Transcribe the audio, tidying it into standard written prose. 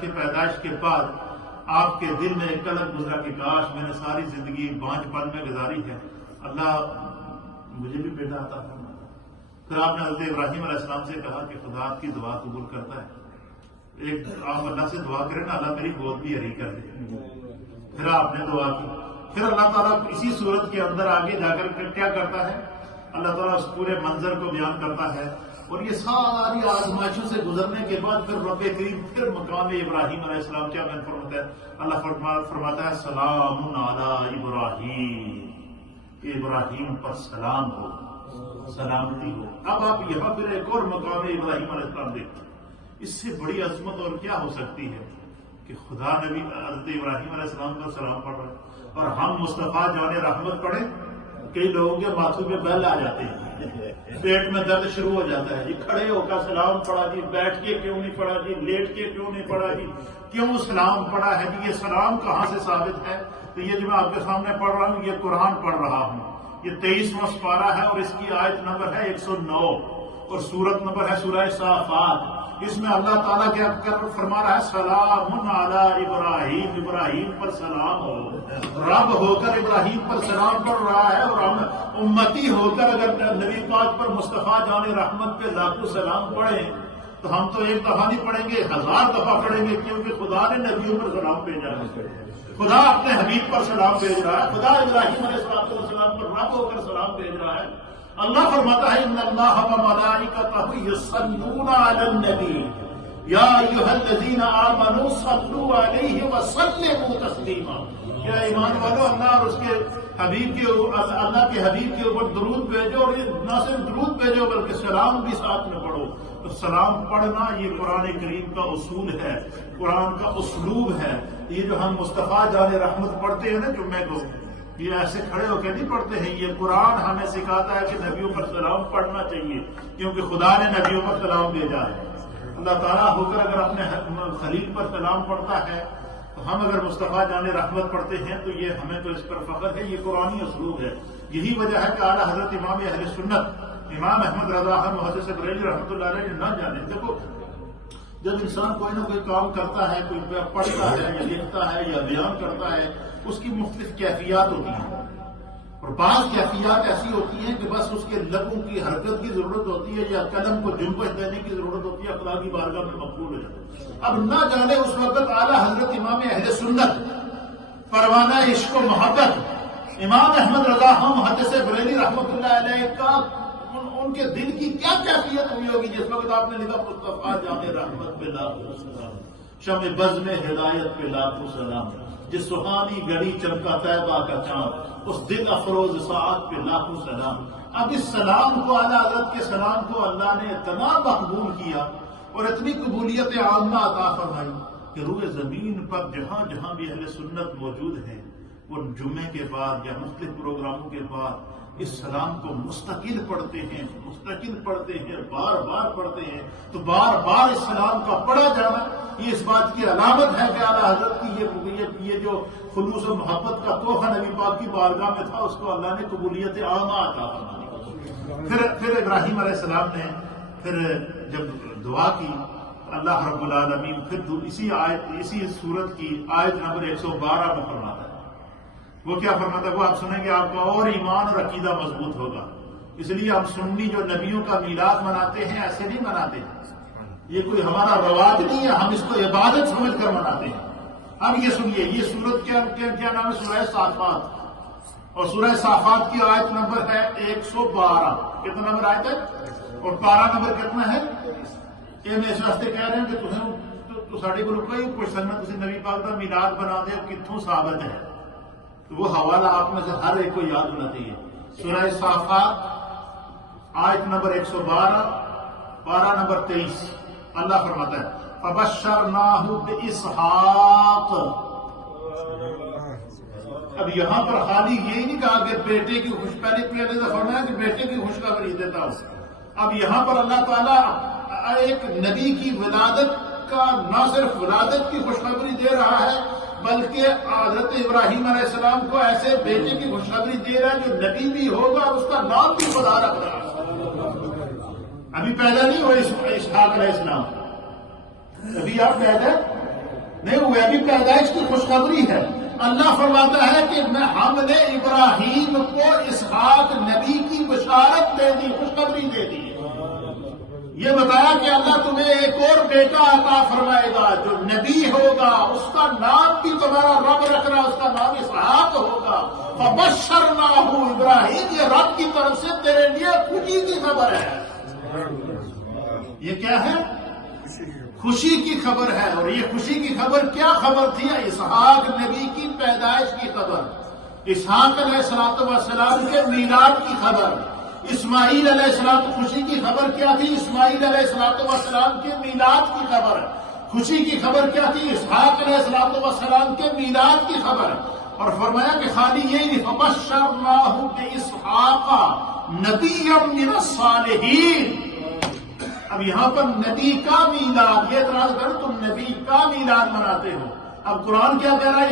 کی پیدائش کے بعد آپ کے دل میں ایک قلب گزرا کہ کاش میں نے ساری زندگی بانجھ پن میں گزاری ہے، اللہ مجھے بھی بیٹا عطا فرما۔ پھر آپ نے حضرت ابراہیم علیہ السلام سے کہا کہ خدا آپ کی دعا قبول کرتا ہے، ایک آپ اللہ سے دعا کریں نا، اللہ میری گود بھی ہری کر دے۔ پھر آپ نے دعا کی، پھر اللہ تعالیٰ اسی صورت کے اندر آگے جا کر کیا کرتا ہے، اللہ تعالیٰ اس پورے منظر کو بیان کرتا ہے، اور یہ ساری آزمائشوں سے گزرنے کے بعد پھر رب کریم پھر مقام ابراہیم علیہ السلام کیا بیان فرماتا ہے، اللہ فرماتا ہے سلام علی ابراہیم، کہ ابراہیم پر سلام ہو، سلامتی ہو۔ اب آپ یہاں پھر ایک اور مقام ابراہیم علیہ السلام دیکھتے ہیں، اس سے بڑی عظمت اور کیا ہو سکتی ہے کہ خدا نبی حضرت ابراہیم علیہ السلام پر سلام پڑھ رہا ہے، اور ہم مصطفیٰ جان رحمت پڑھیں، کئی لوگوں کے ماتھوں پہ بیل آ جاتے ہیں، پیٹ میں درد شروع ہو جاتا ہے، جی کھڑے ہو کر سلام پڑھا جی، بیٹھ کے کیوں نہیں پڑھا جی، لیٹ کے کیوں نہیں پڑھا جی، کیوں سلام پڑھا ہے جی، یہ سلام کہاں سے ثابت ہے؟ تو یہ جو میں آپ کے سامنے پڑھ رہا ہوں یہ قرآن پڑھ رہا ہوں، یہ 23واں سپارہ ہے اور اس کی آیت نمبر ہے 109 اور سورت نمبر ہے سورہ صافات۔ اس میں اللہ تعالیٰ کیا فرما رہا ہے، سلام علی ابراہیم، ابراہیم پر سلام ہو، رب ہو کر ابراہیم پر سلام پڑھ رہا ہے، اور ہم امتی ہو کر اگر نبی پاک پر مصطفیٰ جان رحمت پہ لاکھوں سلام پڑھیں تو ہم تو ایک دفعہ نہیں پڑھیں گے، 1000 دفعہ پڑھیں گے، کیونکہ خدا نے نبیوں پر سلام بھیجا ہے، خدا اپنے حبیب پر سلام بھیج رہا ہے، خدا ابراہیم علیہ السلام پر رب ہو کر سلام بھیج رہا ہے۔ اللہ فرماتا ہے ان اللہ وملائکتہ یصلون علی النبی یا ایھا الذین آمنوا صلوا علیہ وسلموا تسلیما، کیا ایمان والو اللہ اور اس کے حبیب کے اللہ کے حبیب کے اوپر درود بھیجو، اور یہ نہ صرف درود بھیجو بلکہ سلام بھی ساتھ میں پڑھو۔ تو سلام پڑھنا یہ قرآن کریم کا اصول ہے، قرآن کا اسلوب ہے۔ یہ جو ہم مصطفیٰ جان رحمت پڑھتے ہیں نا جمعے کو، یہ ایسے کھڑے ہو کے نہیں پڑھتے ہیں، یہ قرآن ہمیں سکھاتا ہے کہ نبیوں پر سلام پڑھنا چاہیے، کیونکہ خدا نے نبیوں پر سلام بھیجا ہے۔ اللہ تعالیٰ ہو کر اگر اپنے خلیل پر سلام پڑھتا ہے تو ہم اگر مصطفیٰ جان رحمت پڑھتے ہیں تو یہ ہمیں تو اس پر فخر ہے، یہ قرآنی اسلوب ہے۔ یہی وجہ ہے کہ اعلیٰ حضرت امام اہل سنت امام احمد رضا محدث بریلوی رحمۃ اللہ علیہ نہ جانے، دیکھو جب انسان کوئی نہ کوئی کام کرتا ہے، کوئی پڑھتا ہے یا لکھتا ہے یا بیان کرتا ہے، اس کی مختلف کیفیات ہوتی ہیں، اور بعض کیفیات ایسی ہوتی ہیں کہ بس اس کے لبوں کی حرکت کی ضرورت ہوتی ہے یا قلم کو جنبش دینے کی ضرورت ہوتی ہے، خدا کی بارگاہ میں مقبول ہو جاتا ہے۔ اب نہ جانے اس وقت اعلیٰ حضرت امام اہل سنت پروانہ عشق و محبت امام احمد رضا محدث بریلوی رحمۃ اللہ علیہ کا ان کے دل کی کیا کیفیت ہوئی ہوگی جس وقت آپ نے لکھا مصطفیٰ جان رحمت پہ لاکھوں سلام، شمع بزم ہدایت پہ لاکھوں سلام، جس سہانی گھڑی چمکا طیبہ کا چاند، اس دل افروز ساعت پہ لاکھوں سلام۔ اب اس سلام کو اعلیٰ حضرت کے سلام کو اللہ نے اتنا مقبول کیا اور اتنی قبولیت عامہ عطا فرمائی کہ روئے زمین پر جہاں جہاں بھی اہل سنت موجود ہیں وہ جمعے کے بعد یا مختلف پروگراموں کے بعد اس سلام کو مستقل پڑھتے ہیں، بار بار پڑھتے ہیں۔ تو بار بار اس سلام کا پڑھا جانا یہ اس بات کی علامت ہے کہ اعلیٰ حضرت کی یہ جو خلوص و محبت کا تحفہ نبی پاک کی بارگاہ میں تھا اس کو اللہ نے قبولیت عامہ عطا فرمائی۔ پھر ابراہیم علیہ السلام نے پھر جب دعا کی اللہ رب العالمین پھر اسی سورت کی آیت نمبر 112 میں فرماتا ہے، وہ کیا فرماتا ہے، وہ آپ سنیں گے آپ کا اور ایمان اور عقیدہ مضبوط ہوگا۔ اس لیے ہم سنی جو نبیوں کا میلاد مناتے ہیں ایسے نہیں مناتے ہیں، یہ کوئی ہمارا رواج نہیں ہے، ہم اس کو عبادت سمجھ کر مناتے ہیں۔ اب یہ سنیے، یہ سورت کیا نام ہے، سورہ صافات، اور سورہ صافات کی آیت نمبر ہے 112۔ کتنا نمبر آیت ہے اور پارہ نمبر کتنا ہے؟ یہ میں اس واسطے کہہ رہے ہیں کہ ساڑے کو کوئی پوچھ سکنا تسی نبی پاک کا میلاد بنا دے کتوں ثابت ہے، تو وہ حوالہ آپ میں سے ہر ایک کو یاد ہونا چاہیے۔ سورہ صافات آیت نمبر 112 پارہ نمبر 23 اللہ فرماتا ہے فبشرناہ باسحاق۔ اب یہاں پر خالی یہی نہیں کہا کہ بیٹے کی پہلے فرمایا کہ بیٹے کی خوشخبری دیتا ہوں۔ اب یہاں پر اللہ تعالیٰ ایک نبی کی ولادت کا نہ صرف ولادت کی خوشخبری دے رہا ہے بلکہ حضرت ابراہیم علیہ السلام کو ایسے بیٹے کی خوشخبری دے رہا ہے جو نبی بھی ہوگا اور اس کا نام بھی خدا رکھ رہا ہے۔ ابھی پیدا نہیں ہوئے اسحاق علیہ السلام، ابھی آپ پیدا غیبی پیدائش کی خوشخبری ہے. اللہ فرماتا ہے کہ ہم نے ابراہیم کو اسحاق نبی کی بشارت دے دی، خوشخبری دے دی. یہ بتایا کہ اللہ تمہیں ایک اور بیٹا عطا فرمائے گا جو نبی ہوگا، اس کا نام بھی تمہارا رب رکھ رہا، اس کا نام اسحاق ہوگا. فبشرناہ ابراہیم، یہ رب کی طرف سے تیرے لیے خوشی کی خبر ہے. یہ کیا ہے؟ خوشی کی خبر ہے. اور یہ خوشی کی خبر کیا خبر تھی؟ اسحاق نبی کی پیدائش کی خبر، اسحاق علیہ السلام کے میلاد کی خبر. اسماعیل علیہ السلام خوشی کی خبر کیا تھی؟ اسماعیل علیہ السلام کے میلاد کی خبر. خوشی کی خبر کیا تھی؟ اسحاق علیہ السلام کے میلاد کی خبر. اور فرمایا کہ خالی یہی نہیں، فبشرناہ باسحاق نبیا من الصالحین. اب یہاں پر نبی کا میلاد، یہ اعتراض کر تم نبی کا میلاد مناتے ہو. اب قرآن کیا کہہ رہا ہے؟